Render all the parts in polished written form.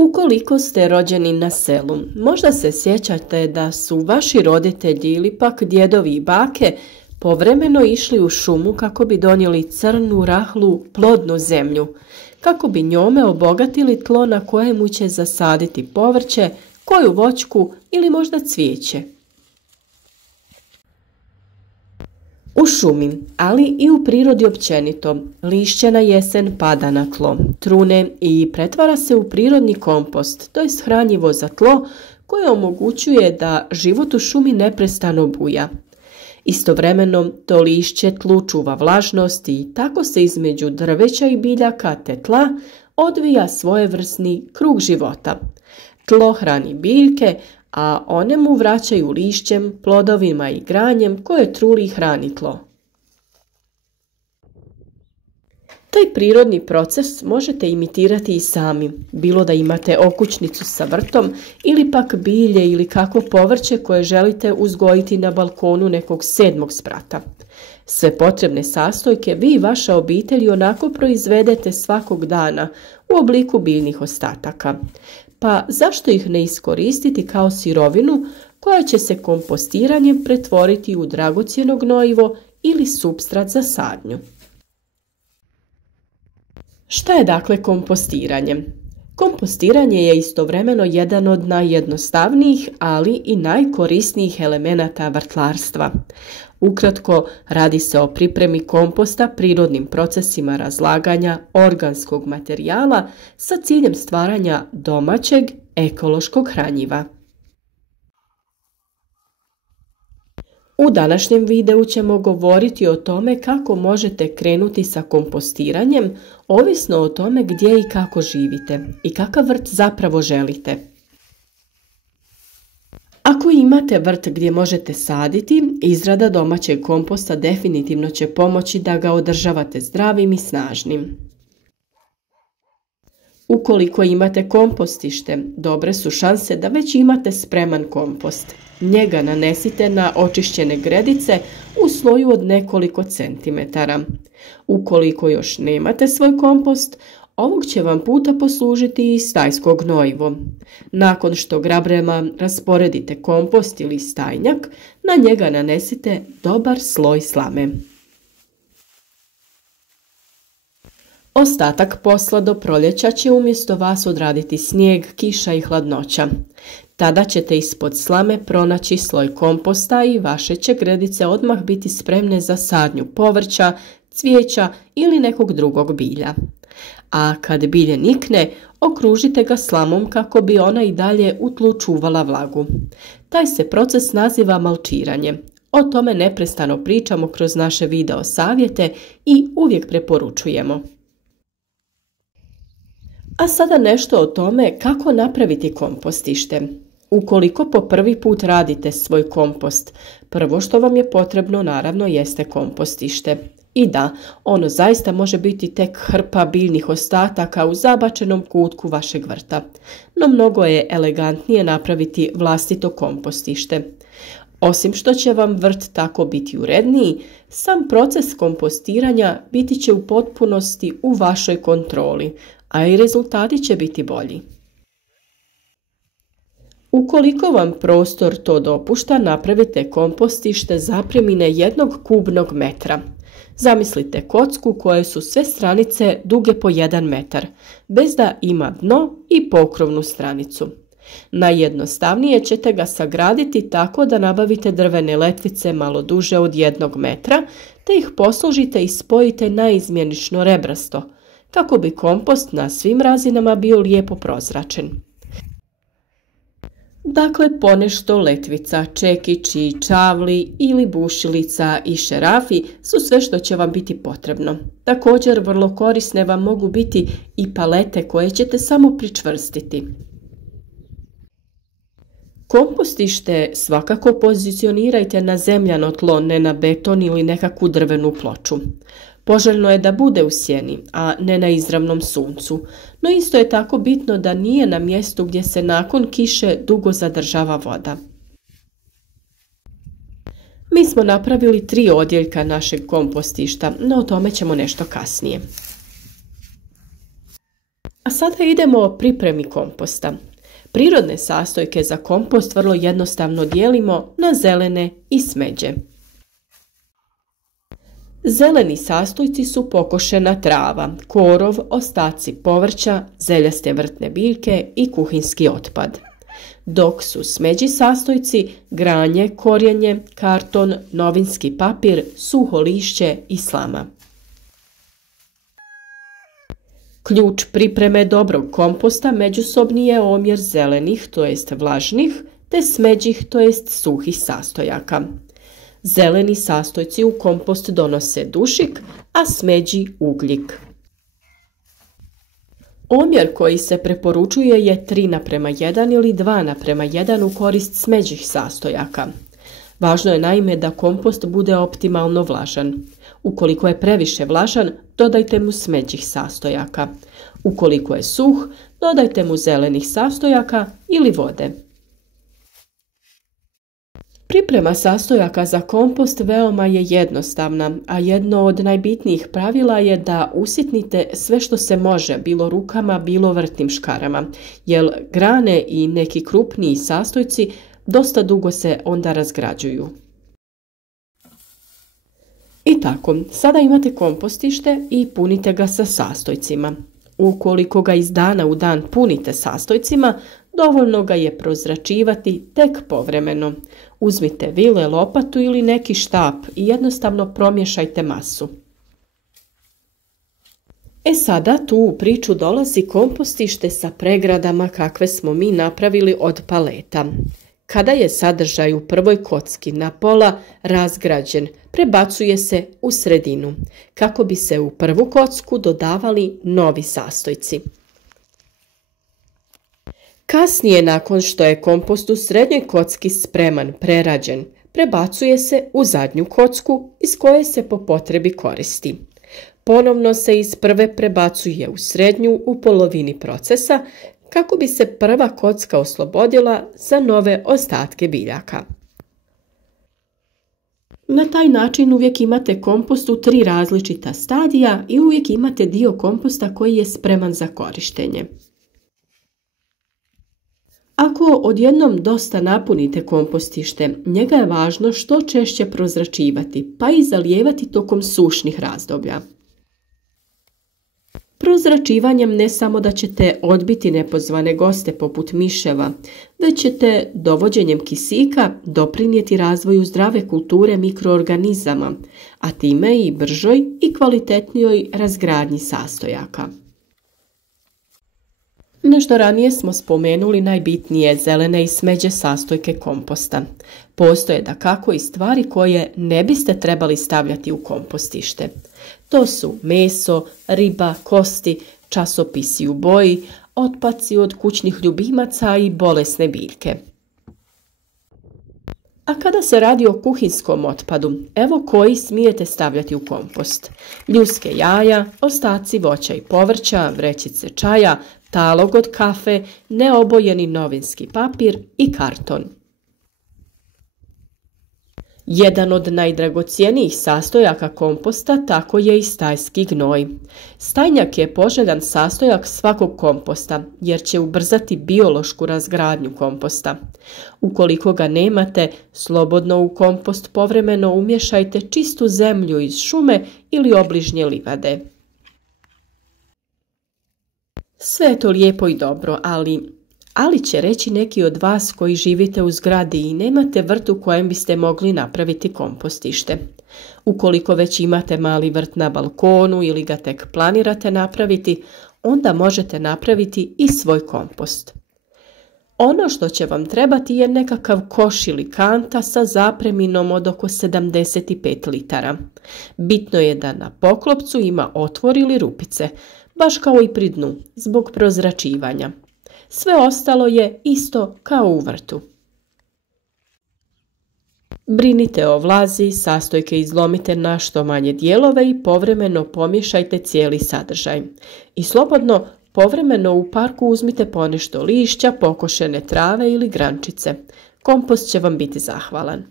Ukoliko ste rođeni na selu, možda se sjećate da su vaši roditelji ili pak djedovi i bake povremeno išli u šumu kako bi donijeli crnu, rahlu, plodnu zemlju, kako bi njome obogatili tlo na kojemu će zasaditi povrće, koju voćku ili možda cvijeće. U šumi, ali i u prirodi općenito, lišće na jesen pada na tlo, trune i pretvara se u prirodni kompost, to jest hranjivo za tlo koje omogućuje da život u šumi neprestano buja. Istovremeno to lišće tlu čuva vlažnost i tako se između drveća i biljaka te tla odvija svojevrsni krug života. Tlo hrani biljke, a one mu vraćaju lišćem, plodovima i granjem koje truli i hrani tlo. Taj prirodni proces možete imitirati i sami, bilo da imate okućnicu sa vrtom ili pak bilje ili kakvo povrće koje želite uzgojiti na balkonu nekog 7. sprata. Sve potrebne sastojke vi i vaša obitelj onako proizvedete svakog dana u obliku biljnih ostataka. Pa zašto ih ne iskoristiti kao sirovinu koja će se kompostiranjem pretvoriti u dragocjeno gnojivo ili supstrat za sadnju? Šta je dakle kompostiranje? Kompostiranje je istovremeno jedan od najjednostavnijih, ali i najkorisnijih elemenata vrtlarstva. Ukratko, radi se o pripremi komposta prirodnim procesima razlaganja organskog materijala sa ciljem stvaranja domaćeg ekološkog hranjiva. U današnjem videu ćemo govoriti o tome kako možete krenuti sa kompostiranjem, ovisno o tome gdje i kako živite i kakav vrt zapravo želite. Ako imate vrt gdje možete saditi, izrada domaćeg komposta definitivno će pomoći da ga održavate zdravim i snažnim. Ukoliko imate kompostište, dobre su šanse da već imate spreman kompost. Njega nanesite na očišćene gredice u sloju od nekoliko centimetara. Ukoliko još nemate svoj kompost, ovog će vam puta poslužiti i stajsko gnojivo. Nakon što grabrema rasporedite kompost ili stajnjak, na njega nanesite dobar sloj slame. Ostatak posla do proljeća će umjesto vas odraditi snijeg, kiša i hladnoća. Tada ćete ispod slame pronaći sloj komposta i vaše će gredice odmah biti spremne za sadnju povrća, cvijeća ili nekog drugog bilja. A kad bilje nikne, okružite ga slamom kako bi ona i dalje u tlu čuvala vlagu. Taj se proces naziva malčiranje. O tome neprestano pričamo kroz naše video savjete i uvijek preporučujemo. A sada nešto o tome kako napraviti kompostište. Ukoliko po prvi put radite svoj kompost, prvo što vam je potrebno naravno jeste kompostište. I da, ono zaista može biti tek hrpa biljnih ostataka u zabačenom kutku vašeg vrta, no mnogo je elegantnije napraviti vlastito kompostište. Osim što će vam vrt tako biti uredniji, sam proces kompostiranja biti će u potpunosti u vašoj kontroli, a i rezultati će biti bolji. Ukoliko vam prostor to dopušta, napravite kompostište zapremine 1 kubnog metra. Zamislite kocku koje su sve stranice duge po 1 metar, bez da ima dno i pokrovnu stranicu. Najjednostavnije ćete ga sagraditi tako da nabavite drvene letvice malo duže od 1 metra, te ih posložite i spojite naizmjenično rebrasto, kako bi kompost na svim razinama bio lijepo prozračen. Dakle, ponešto letvica, čekići, čavli ili bušilica i šerafi su sve što će vam biti potrebno. Također, vrlo korisne vam mogu biti i palete koje ćete samo pričvrstiti. Kompostište svakako pozicionirajte na zemljano tlo, ne na beton ili nekakvu drvenu ploču. Poželjno je da bude u sjeni, a ne na izravnom suncu, no isto je tako bitno da nije na mjestu gdje se nakon kiše dugo zadržava voda. Mi smo napravili 3 odjeljka našeg kompostišta, no o tome ćemo nešto kasnije. A sada idemo o pripremi komposta. Prirodne sastojke za kompost vrlo jednostavno dijelimo na zelene i smeđe. Zeleni sastojci su pokošena trava, korov, ostaci povrća, zeljaste vrtne biljke i kuhinski otpad. Dok su smeđi sastojci granje, korijenje, karton, novinski papir, suho lišće i slama. Ključ pripreme dobrog komposta međusobni je omjer zelenih, to jest vlažnih, te smeđih, to jest suhih sastojaka. Zeleni sastojci u kompost donose dušik, a smeđi ugljik. Omjer koji se preporučuje je 3:1 ili 2:1 u korist smeđih sastojaka. Važno je naime da kompost bude optimalno vlažan. Ukoliko je previše vlažan, dodajte mu smeđih sastojaka. Ukoliko je suh, dodajte mu zelenih sastojaka ili vode. Priprema sastojaka za kompost veoma je jednostavna, a jedno od najbitnijih pravila je da usitnite sve što se može, bilo rukama, bilo vrtnim škarama, jer grane i neki krupniji sastojci dosta dugo se onda razgrađuju. I tako, sada imate kompostište i punite ga sa sastojcima. Ukoliko ga iz dana u dan punite sastojcima, dovoljno ga je prozračivati tek povremeno. Uzmite vile, lopatu ili neki štap i jednostavno promješajte masu. Sada tu u priču dolazi kompostište sa pregradama kakve smo mi napravili od paleta. Kada je sadržaj u prvoj kocki na pola razgrađen, prebacuje se u sredinu, kako bi se u prvu kocku dodavali novi sastojci. Kasnije, nakon što je kompost u srednjoj kocki spreman, prerađen, prebacuje se u zadnju kocku iz koje se po potrebi koristi. Ponovno se iz prve prebacuje u srednju u polovini procesa, kako bi se prva kocka oslobodila za nove ostatke biljaka. Na taj način uvijek imate kompost u 3 različita stadija i uvijek imate dio komposta koji je spreman za korištenje. Ako odjednom dosta napunite kompostište, njega je važno što češće prozračivati, pa i zalijevati tokom sušnih razdoblja. Prozračivanjem ne samo da ćete odbiti nepozvane goste poput miševa, već ćete dovođenjem kisika doprinijeti razvoju zdrave kulture mikroorganizama, a time i bržoj i kvalitetnijoj razgradnji sastojaka. Nešto ranije smo spomenuli najbitnije zelene i smeđe sastojke komposta. Postoje dakako i stvari koje ne biste trebali stavljati u kompostište. To su meso, riba, kosti, časopisi u boji, otpaci od kućnih ljubimaca i bolesne biljke. A kada se radi o kuhinskom otpadu, evo koji smijete stavljati u kompost. Ljuske jaja, ostaci voća i povrća, vrećice čaja, talog od kafe, neobojeni novinski papir i karton. Jedan od najdragocjenijih sastojaka komposta tako je i stajski gnoj. Stajnjak je poželjan sastojak svakog komposta jer će ubrzati biološku razgradnju komposta. Ukoliko ga nemate, slobodno u kompost povremeno umješajte čistu zemlju iz šume ili obližnje livade. Sve je to lijepo i dobro, ali će reći neki od vas koji živite u zgradi i nemate vrt u kojem biste mogli napraviti kompostište. Ukoliko već imate mali vrt na balkonu ili ga tek planirate napraviti, onda možete napraviti i svoj kompost. Ono što će vam trebati je nekakav koš ili kanta sa zapreminom od oko 75 litara. Bitno je da na poklopcu ima otvor ili rupice, baš kao i pri dnu, zbog prozračivanja. Sve ostalo je isto kao u vrtu. Brinite o vlazi, sastojke izlomite na što manje dijelove i povremeno pomiješajte cijeli sadržaj. I slobodno povremeno u parku uzmite ponešto lišća, pokošene trave ili grančice. Kompost će vam biti zahvalan.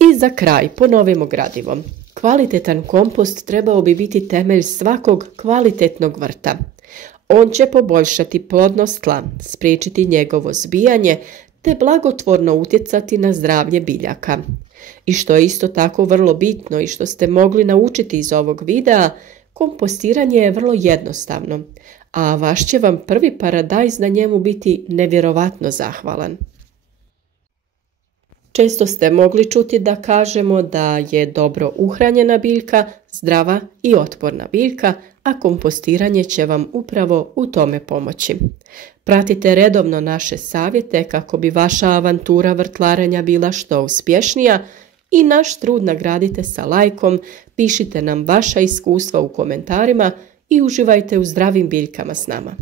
I za kraj ponovimo gradivo. Kvalitetan kompost trebao bi biti temelj svakog kvalitetnog vrta. On će poboljšati plodnost tla, spriječiti njegovo zbijanje te blagotvorno utjecati na zdravlje biljaka. I što je isto tako vrlo bitno i što ste mogli naučiti iz ovog videa, kompostiranje je vrlo jednostavno, a vaš će vam prvi paradajz na njemu biti nevjerovatno zahvalan. Često ste mogli čuti da kažemo da je dobro uhranjena biljka zdrava i otporna biljka, a kompostiranje će vam upravo u tome pomoći. Pratite redovno naše savjete kako bi vaša avantura vrtlarenja bila što uspješnija i naš trud nagradite sa lajkom, pišite nam vaša iskustva u komentarima i uživajte u zdravim biljkama s nama.